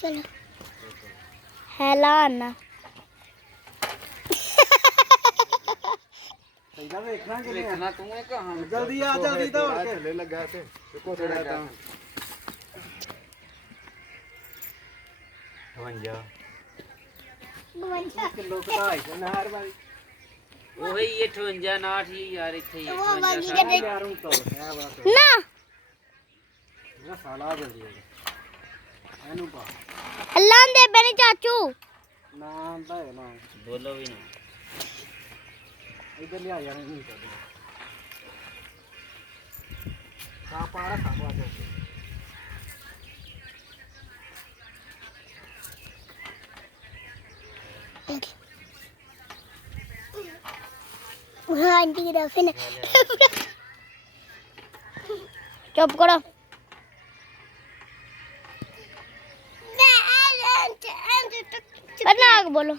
चलो हेलाना देखना तू है कहां जल्दी आ जल्दी दौड़ के थले लगा थे देखो थोड़ा दाम 52 किलो कटाई से नहर वाली ओही ये 58 नाठ ही यार इथे ही वो बाकी 58 के देख यार हूं तो है बड़ा तो ना ना साला जल्दी एनु पा अल्लाह दे बेनी चाचू ना आंदा है ना बोलो भी ना इधर ले आ यार नहीं कर का पारा खावा दे हाँ आंटी की तरफ ना चुप करो करना आगे बोलो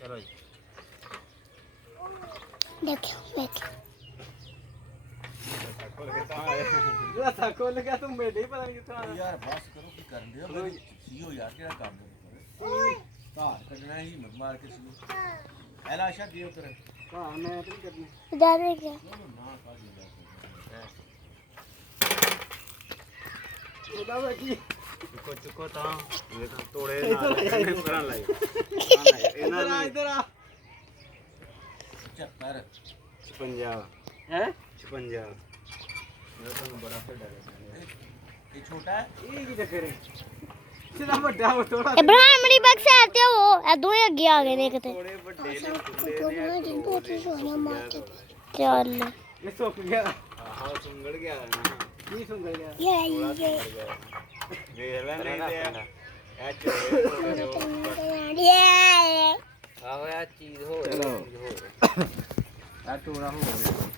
चलो जी देखो देखो जो थको लगा तुम मेरे पता नहीं कितना यार बस करो की कर दियो सीओ यार केड़ा काम है तार कटना ही मत मार के सीओ एला आशा दियो करे हां मैं तो नहीं करनी ज्यादा क्या ना का दियो खुदा बाकी चुको ता देखो तोड़े ना करा लाई इधर आ 75 हैं 56 मेरा तो बड़ा से डर है ये छोटा है ये की चक्कर है सीधा बड़ा हो थोड़ा इब्राहिम मेरी बैग से आते हो ए दो आगे आ गए देखते थोड़े बड़े ने चल ये सो गया हां सुंगड़ गया ना ये सुन गया ये वेला नहीं दे ए चले ये आओ यार चीज हो चलो। आ टोड़ा हो गया